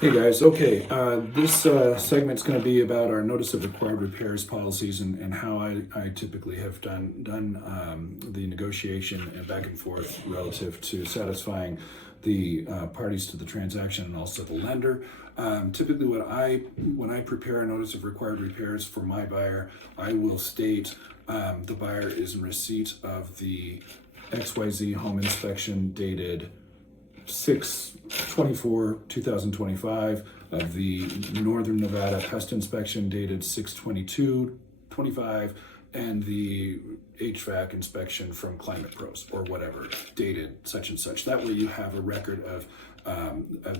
Hey guys, okay, this segment's going to be about our notice of required repairs policies and how I typically have done the negotiation and back and forth relative to satisfying the parties to the transaction and also the lender. Typically, when I prepare a notice of required repairs for my buyer, I will state the buyer is in receipt of the XYZ home inspection dated 6/24/2025, of the Northern Nevada pest inspection dated 6/22/25, and the HVAC inspection from Climate Pros or whatever dated such and such. That way you have a record of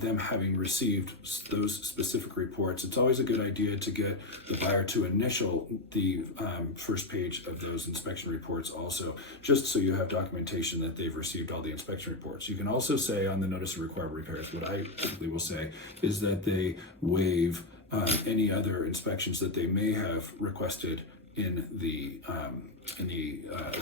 them having received those specific reports. It's always a good idea to get the buyer to initial the first page of those inspection reports also, just so you have documentation that they've received all the inspection reports. You can also say on the notice of required repairs, what I typically will say is that they waive any other inspections that they may have requested in the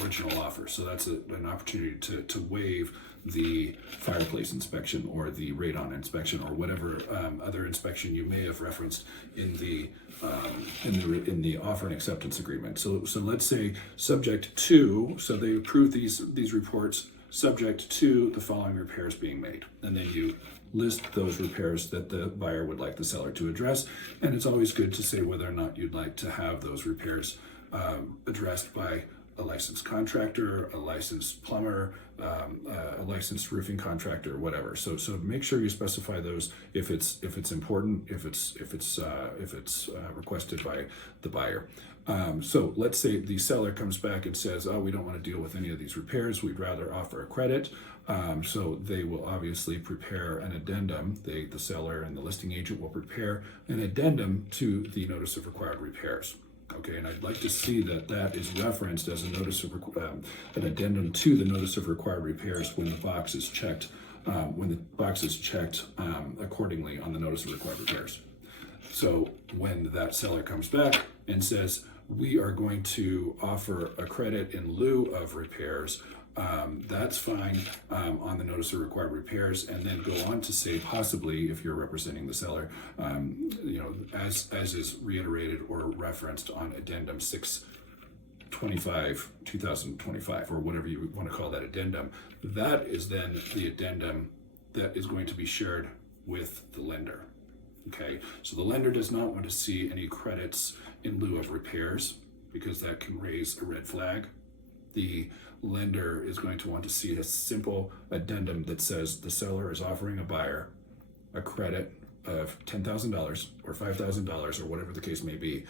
original offer. So that's an opportunity to waive the fireplace inspection or the radon inspection or whatever other inspection you may have referenced in the offer and acceptance agreement. So let's say subject to, so they approve these reports subject to the following repairs being made, and then you list those repairs that the buyer would like the seller to address. And it's always good to say whether or not you'd like to have those repairs addressed by a licensed contractor, a licensed plumber, a licensed roofing contractor, whatever. So make sure you specify those if it's important, if it's requested by the buyer. So let's say the seller comes back and says, "Oh, we don't want to deal with any of these repairs. We'd rather offer a credit." So they will obviously prepare an addendum. The seller and the listing agent will prepare an addendum to the notice of required repairs. Okay, and I'd like to see that is referenced as a notice of an addendum to the notice of required repairs when the box is checked. Accordingly on the notice of required repairs. So when that seller comes back and says, "We are going to offer a credit in lieu of repairs," that's fine on the notice of required repairs, and then go on to say possibly, if you're representing the seller, as is reiterated or referenced on addendum 6/25/2025 or whatever you want to call that addendum. That is then the addendum that is going to be shared with the lender. Okay, so the lender does not want to see any credits in lieu of repairs because that can raise a red flag. The lender is going to want to see a simple addendum that says the seller is offering a buyer a credit of $10,000 or $5,000 or whatever the case may be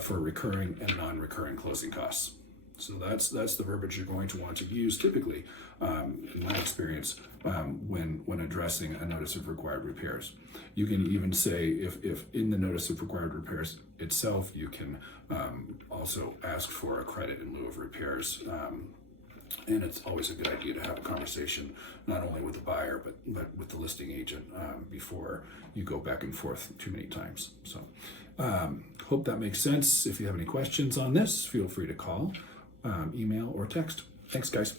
for recurring and non-recurring closing costs. So that's the verbiage you're going to want to use typically, in my experience, when addressing a notice of required repairs. You can even say if in the notice of required repairs itself, you can also ask for a credit in lieu of repairs. And it's always a good idea to have a conversation not only with the buyer but with the listing agent before you go back and forth too many times. So hope that makes sense. If you have any questions on this, feel free to call, email, or text. Thanks, guys.